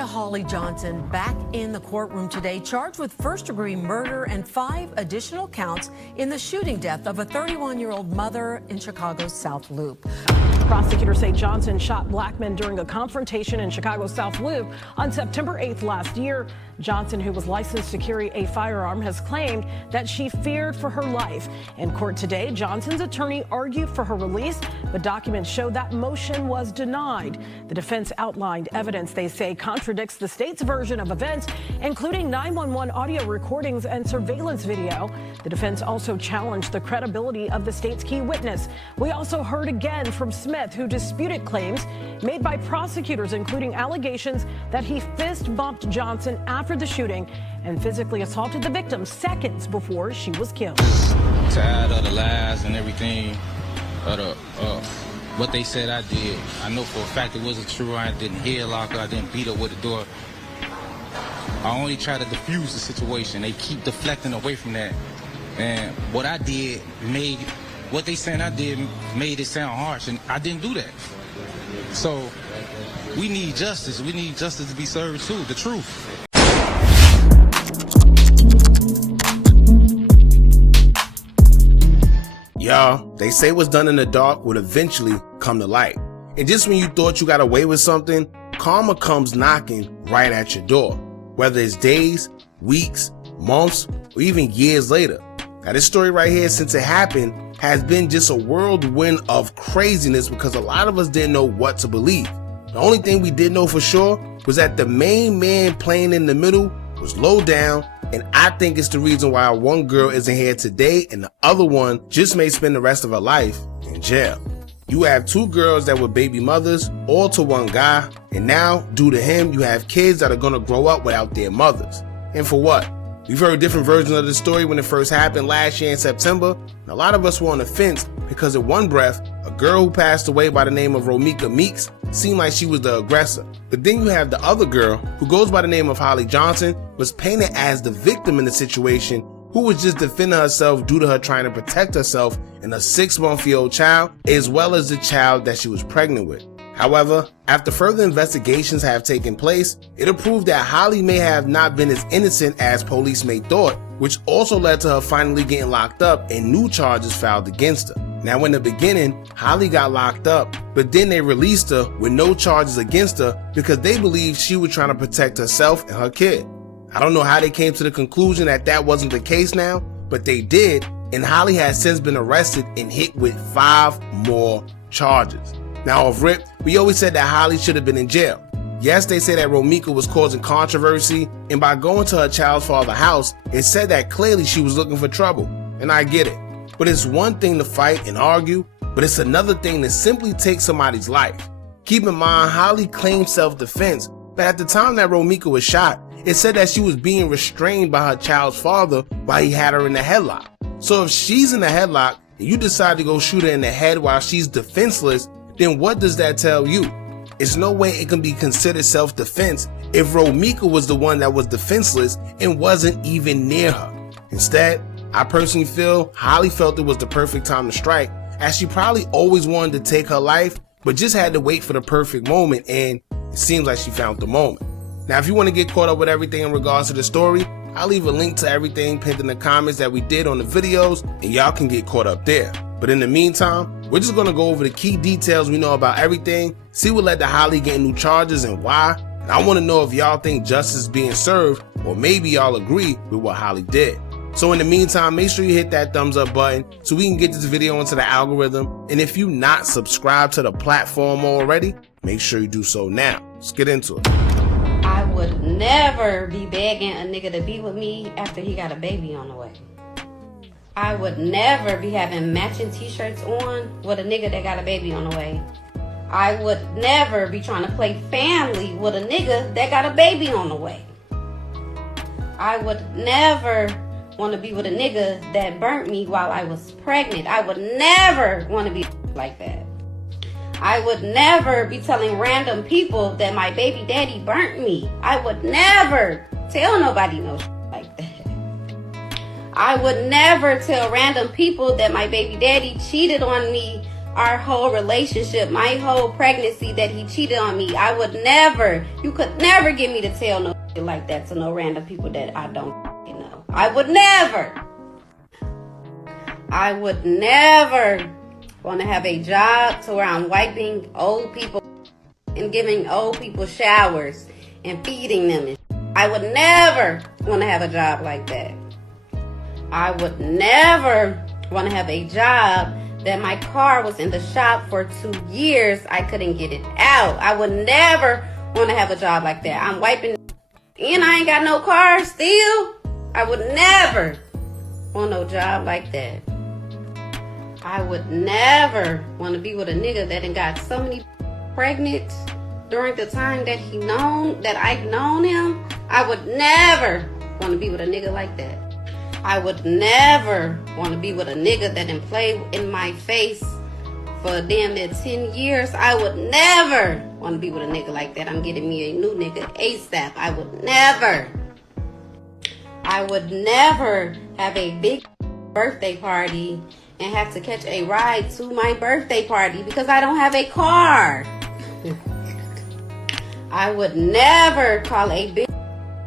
Elijah Holly Johnson back in the courtroom today, charged with first-degree murder and 5 additional counts in the shooting death of a 31-year-old mother in Chicago's South Loop. Prosecutors say Johnson shot black men during a confrontation in Chicago's South Loop on September 8th last year. Johnson, who was licensed to carry a firearm, has claimed that she feared for her life. In court today, Johnson's attorney argued for her release, but documents show that motion was denied. The defense outlined evidence they say contradicts the state's version of events, including 911 audio recordings and surveillance video. The defense also challenged the credibility of the state's key witness. We also heard again from Smith, who disputed claims made by prosecutors, including allegations that he fist bumped Johnson after the shooting and physically assaulted the victim seconds before she was killed. Tired of the lies and everything, what they said I did. I know for a fact it wasn't true. I didn't headlock her, I didn't beat her with the door. I only try to diffuse the situation. They keep deflecting away from that. And what I did what they saying I did made it sound harsh, and I didn't do that. So we need justice. We need justice to be served too, the truth. Y'all, they say what's done in the dark would eventually come to light. And just when you thought you got away with something, karma comes knocking right at your door. Whether it's days, weeks, months, or even years later. Now this story right here, since it happened, has been just a whirlwind of craziness because a lot of us didn't know what to believe. The only thing we did know for sure was that the main man playing in the middle was low down, and I think it's the reason why one girl isn't here today and the other one just may spend the rest of her life in jail. You have 2 girls that were baby mothers, all to one guy, and now, due to him, you have kids that are gonna grow up without their mothers. And for what? We've heard different versions of the story when it first happened last year in September, and a lot of us were on the fence because in one breath, a girl who passed away by the name of Romeca Meeks seemed like she was the aggressor. But then you have the other girl, who goes by the name of Holly Johnson, was painted as the victim in the situation, who was just defending herself due to her trying to protect herself and a 6-month-old child, as well as the child that she was pregnant with. However, after further investigations have taken place, it proved that Holly may have not been as innocent as police may thought, which also led to her finally getting locked up and new charges filed against her. Now in the beginning, Holly got locked up, but then they released her with no charges against her because they believed she was trying to protect herself and her kid. I don't know how they came to the conclusion that that wasn't the case now, but they did, and Holly has since been arrested and hit with 5 more charges. Now off rip, we always said that Holly should have been in jail. Yes, they say that Romeca was causing controversy, and by going to her child's father's house, it said that clearly she was looking for trouble, and I get it. But it's one thing to fight and argue, but it's another thing to simply take somebody's life. Keep in mind, Holly claimed self-defense, but at the time that Romeca was shot, it said that she was being restrained by her child's father while he had her in the headlock. So if she's in the headlock and you decide to go shoot her in the head while she's defenseless, then what does that tell you? It's no way it can be considered self-defense if Romeca was the one that was defenseless and wasn't even near her. Instead, I personally feel Holly felt it was the perfect time to strike, as she probably always wanted to take her life, but just had to wait for the perfect moment, and it seems like she found the moment. Now, if you want to get caught up with everything in regards to the story, I'll leave a link to everything pinned in the comments that we did on the videos, and y'all can get caught up there. But in the meantime, we're just going to go over the key details we know about everything, see what led to Holly getting new charges and why, and I want to know if y'all think justice is being served, or maybe y'all agree with what Holly did. So in the meantime, make sure you hit that thumbs up button so we can get this video into the algorithm, and if you're not subscribed to the platform already, make sure you do so now. Let's get into it. I would never be begging a nigga to be with me after he got a baby on the way. I would never be having matching t-shirts on with a nigga that got a baby on the way. I would never be trying to play family with a nigga that got a baby on the way. I would never want to be with a nigga that burnt me while I was pregnant. I would never want to be like that. I would never be telling random people that my baby daddy burnt me. I would never tell nobody no shit like that. I would never tell random people that my baby daddy cheated on me our whole relationship, my whole pregnancy that he cheated on me. I would never, you could never get me to tell no shit like that to no random people that I don't know. I would never want to have a job to where I'm wiping old people and giving old people showers and feeding them. I would never want to have a job like that. I would never want to have a job that my car was in the shop for 2 years. I couldn't get it out. I would never want to have a job like that. I'm wiping and I ain't got no car still. I would never want no job like that. I would never want to be with a nigga that done got so many pregnant during the time that I've known him. I would never want to be with a nigga like that. I would never want to be with a nigga that done play in my face for damn near 10 years. I would never want to be with a nigga like that. I'm getting me a new nigga ASAP. I would never have a big birthday party and have to catch a ride to my birthday party because I don't have a car. I would never call a big...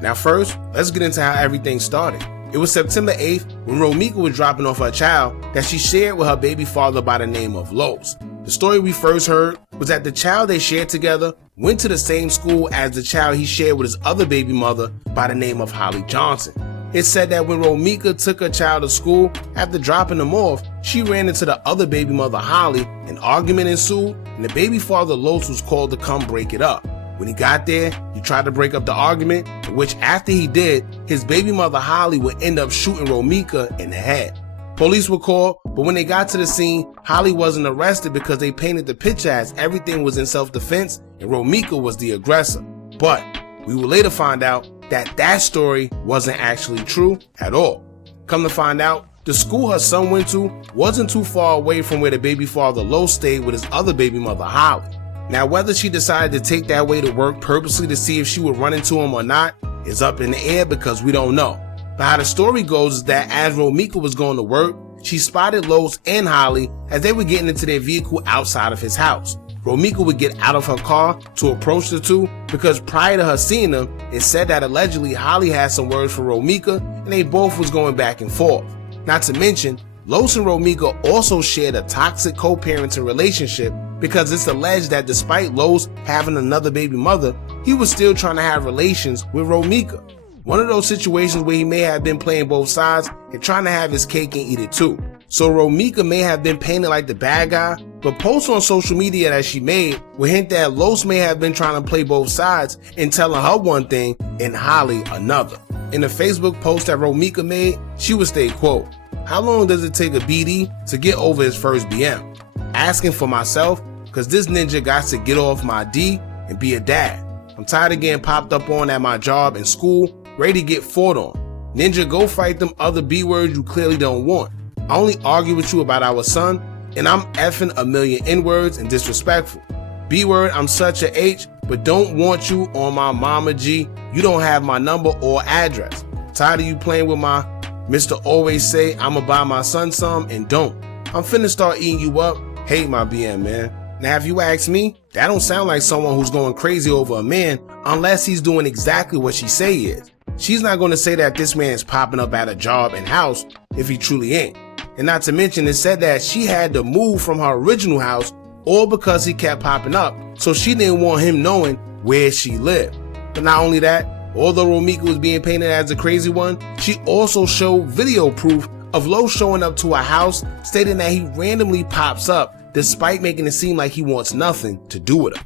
Now first, let's get into how everything started. It was September 8th when Romeca was dropping off her child that she shared with her baby father by the name of Los. The story we first heard was that the child they shared together went to the same school as the child he shared with his other baby mother by the name of Holly Johnson. It said that when Romeca took her child to school, after dropping them off, she ran into the other baby mother Holly, an argument ensued, and the baby father Los was called to come break it up. When he got there, he tried to break up the argument, in which after he did, his baby mother Holly would end up shooting Romeca in the head. Police were called, but when they got to the scene, Holly wasn't arrested because they painted the picture as everything was in self-defense and Romeca was the aggressor. But we would later find out that that story wasn't actually true at all. Come to find out, the school her son went to wasn't too far away from where the baby father Los stayed with his other baby mother Holly. Now, whether she decided to take that way to work purposely to see if she would run into him or not is up in the air because we don't know. But how the story goes is that as Romeca was going to work, she spotted Los and Holly as they were getting into their vehicle outside of his house. Romeca would get out of her car to approach the two because prior to her seeing them, it said that allegedly Holly had some words for Romeca and they both was going back and forth. Not to mention, Los and Romeca also shared a toxic co-parenting relationship because it's alleged that despite Los having another baby mother, he was still trying to have relations with Romeca. One of those situations where he may have been playing both sides and trying to have his cake and eat it too. So Romeca may have been painted like the bad guy, but posts on social media that she made would hint that Los may have been trying to play both sides and telling her one thing and Holly another. In a Facebook post that Romeca made, she would state, quote, "How long does it take a BD to get over his first BM? Asking for myself, cause this ninja got to get off my D and be a dad. I'm tired of getting popped up on at my job and school, ready to get fought on. Ninja, go fight them other B words you clearly don't want. I only argue with you about our son, and I'm effing a million N words and disrespectful. B word, I'm such a H, but don't want you on my mama G. You don't have my number or address. Tired of you playing with my Mr. Always say I'ma buy my son some and don't. I'm finna start eating you up. Hate my BM, man. Now, if you ask me, that don't sound like someone who's going crazy over a man unless he's doing exactly what she say he is. She's not going to say that this man is popping up at a job and house if he truly ain't. And not to mention, it said that she had to move from her original house all because he kept popping up, so she didn't want him knowing where she lived. But not only that, although Romeca was being painted as a crazy one, she also showed video proof of Lo showing up to her house, stating that he randomly pops up despite making it seem like he wants nothing to do with her.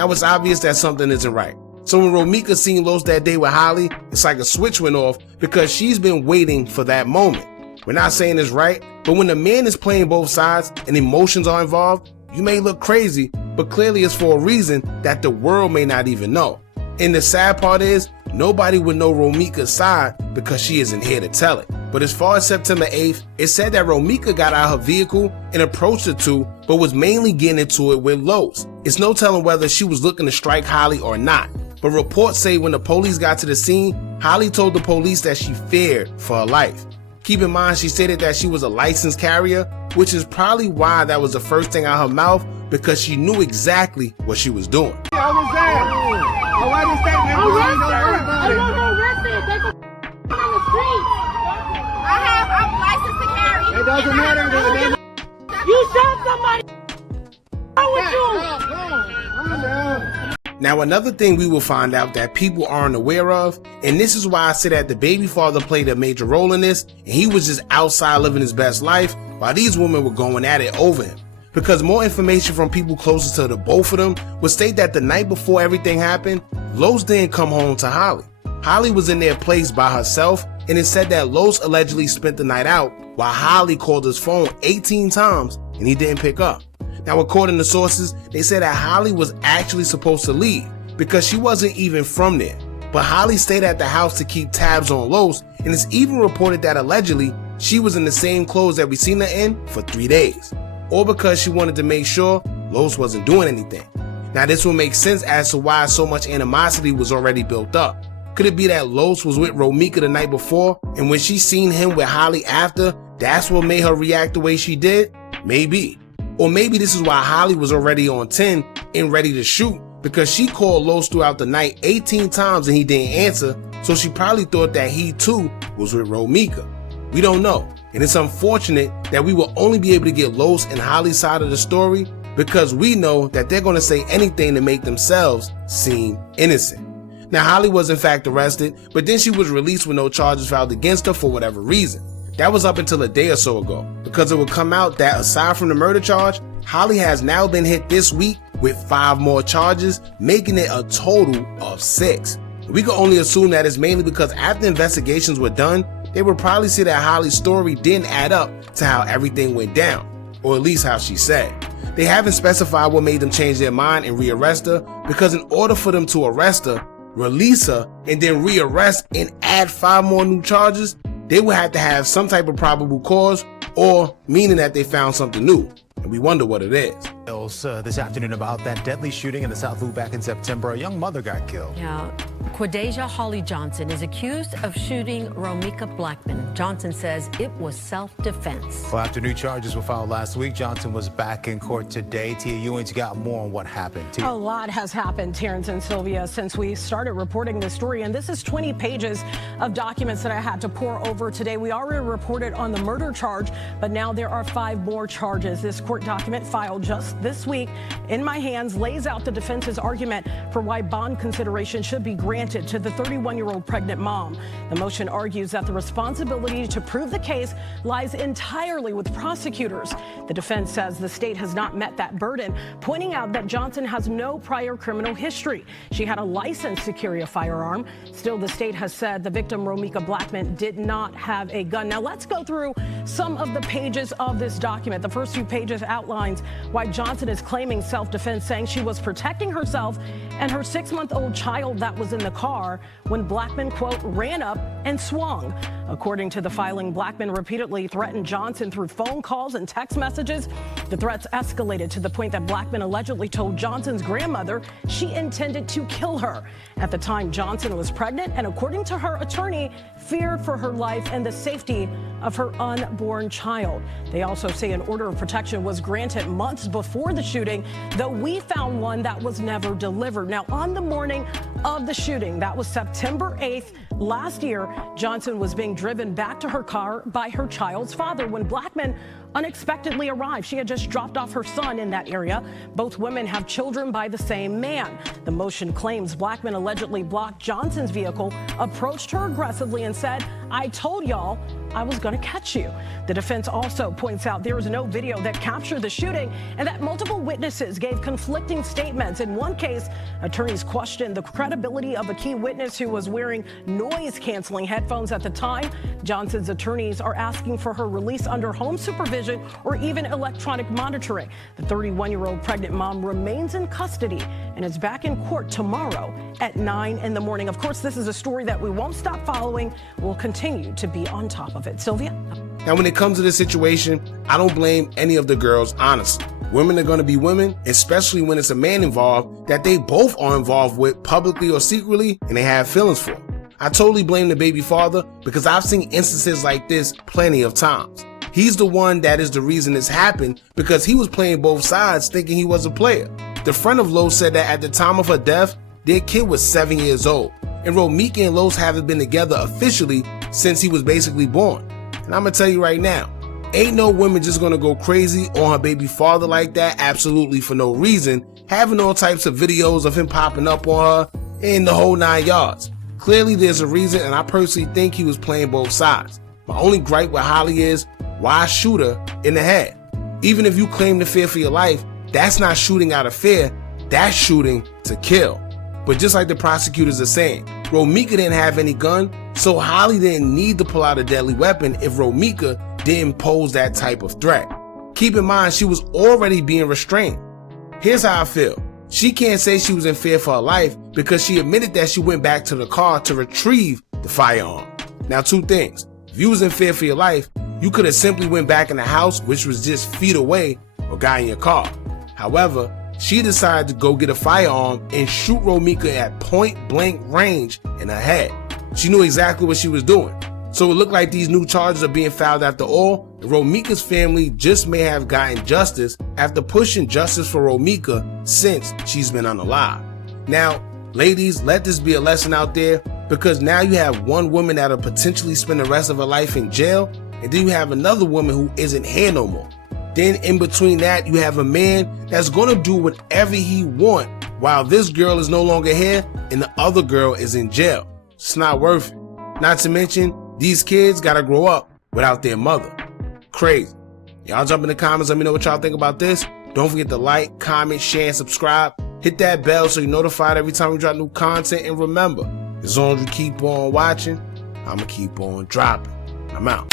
Now it's obvious that something isn't right. So when Romeca seen Los that day with Holly, it's like a switch went off because she's been waiting for that moment. We're not saying it's right, but when the man is playing both sides and emotions are involved, you may look crazy, but clearly it's for a reason that the world may not even know. And the sad part is, nobody would know Romeca's side because she isn't here to tell it. But as far as September 8th, it said that Romeca got out her vehicle and approached the two, but was mainly getting into it with Los. It's no telling whether she was looking to strike Holly or not. But reports say when the police got to the scene, Holly told the police that she feared for her life. Keep in mind, she stated that she was a licensed carrier, which is probably why that was the first thing out her mouth, because she knew exactly what she was doing. I was there. I wasn't statement. I was arrested. They go on the street. I'm licensed to carry. It doesn't matter. You shot somebody. What's wrong with you? Now another thing we will find out that people aren't aware of, and this is why I say that the baby father played a major role in this, and he was just outside living his best life while these women were going at it over him. Because more information from people closest to the both of them would state that the night before everything happened, Los didn't come home to Holly. Holly was in their place by herself, and it said that Los allegedly spent the night out while Holly called his phone 18 times and he didn't pick up. Now, according to sources, they said that Holly was actually supposed to leave because she wasn't even from there. But Holly stayed at the house to keep tabs on Los, and it's even reported that allegedly she was in the same clothes that we seen her in for 3 days. Or because she wanted to make sure Los wasn't doing anything. Now, this will make sense as to why so much animosity was already built up. Could it be that Los was with Romeca the night before, and when she seen him with Holly after, that's what made her react the way she did? Maybe. Or maybe this is why Holly was already on 10 and ready to shoot, because she called Los throughout the night 18 times and he didn't answer, so she probably thought that he too was with Romeca. We don't know, and it's unfortunate that we will only be able to get Los and Holly's side of the story because we know that they're going to say anything to make themselves seem innocent. Now, Holly was in fact arrested, but then she was released with no charges filed against her for whatever reason. That was up until a day or so ago, because it would come out that aside from the murder charge, Holly has now been hit this week with 5 more charges, making it a total of 6. We can only assume that it's mainly because after investigations were done, they would probably see that Holly's story didn't add up to how everything went down, or at least how she said. They haven't specified what made them change their mind and rearrest her, because in order for them to arrest her, release her, and then rearrest and add 5 more new charges, they would have to have some type of probable cause, or meaning that they found something new, and we wonder what it is. This afternoon about that deadly shooting in the South Loop back in September. A young mother got killed. Yeah. Quadeja Holly Johnson is accused of shooting Romeca Blackman. Johnson says it was self-defense. Well, after new charges were filed last week, Johnson was back in court today. Tia Ewing's got more on what happened. Tia. A lot has happened, Terrence and Sylvia, since we started reporting this story. And this is 20 pages of documents that I had to pour over today. We already reported on the murder charge, but now there are 5 more charges. This court document filed just this week in my hands lays out the defense's argument for why bond consideration should be granted to the 31-year-old pregnant mom. The motion argues that the responsibility to prove the case lies entirely with prosecutors. The defense says the state has not met that burden, pointing out that Johnson has no prior criminal history. She had a license to carry a firearm. Still, the state has said the victim, Romeca Blackman, did not have a gun. Now, let's go through some of the pages of this document. The first few pages outlines why Johnson is claiming self-defense, saying she was protecting herself and her 6-month-old child that was in the car when Blackman, quote, ran up and swung. According to the filing, Blackman repeatedly threatened Johnson through phone calls and text messages. The threats escalated to the point that Blackman allegedly told Johnson's grandmother she intended to kill her. At the time, Johnson was pregnant and, according to her attorney, feared for her life and the safety of her unborn child. They also say an order of protection was granted months before the shooting, though we found one that was never delivered. Now, on the morning of the shooting, that was September 8th last year, Johnson was being driven back to her car by her child's father when Blackman unexpectedly arrived. She had just dropped off her son in that area. Both women have children by the same man. The motion claims Blackman allegedly blocked Johnson's vehicle, approached her aggressively and said, "I told y'all I was going to catch you. The defense also points out there is no video that captured the shooting and that multiple witnesses gave conflicting statements. In one case, attorneys questioned the credibility of a key witness who was wearing noise-canceling headphones at the time. Johnson's attorneys are asking for her release under home supervision or even electronic monitoring. The 31-year-old pregnant mom remains in custody and is back in court tomorrow at 9 in the morning. Of course, this is a story that we won't stop following. We'll continue to be on top of it. Sylvia? Now, when it comes to this situation, I don't blame any of the girls, honestly. Women are going to be women, especially when it's a man involved that they both are involved with publicly or secretly and they have feelings for. I totally blame the baby father because I've seen instances like this plenty of times. He's the one that is the reason this happened because he was playing both sides thinking he was a player. The friend of Los said that at the time of her death, their kid was 7 years old. And Romeca and Los haven't been together officially since he was basically born. And I'm gonna tell you right now, ain't no woman just gonna go crazy on her baby father like that, absolutely for no reason, having all types of videos of him popping up on her and the whole 9 yards. Clearly there's a reason, and I personally think he was playing both sides. My only gripe with Holly is, why shoot her in the head? Even if you claim to fear for your life, that's not shooting out of fear, that's shooting to kill. But just like the prosecutors are saying, Romeca didn't have any gun, so Holly didn't need to pull out a deadly weapon if Romeca didn't pose that type of threat. Keep in mind, she was already being restrained. Here's how I feel. She can't say she was in fear for her life because she admitted that she went back to the car to retrieve the firearm. Now, two things. If you was in fear for your life, you could have simply went back in the house, which was just feet away, or got in your car. However, she decided to go get a firearm and shoot Romeca at point blank range in her head. She knew exactly what she was doing. So it looked like these new charges are being filed after all, and Romeca's family just may have gotten justice after pushing justice for Romeca since she's been unalive. Now, ladies, let this be a lesson out there, because now you have one woman that'll potentially spend the rest of her life in jail, and then you have another woman who isn't here no more. Then in between that, you have a man that's gonna do whatever he wants while this girl is no longer here and the other girl is in jail. It's not worth it. Not to mention, these kids gotta grow up without their mother. Crazy. Y'all jump in the comments, let me know what y'all think about this. Don't forget to like, comment, share, and subscribe. Hit that bell so you're notified every time we drop new content. And remember, as long as you keep on watching, I'ma keep on dropping. I'm out.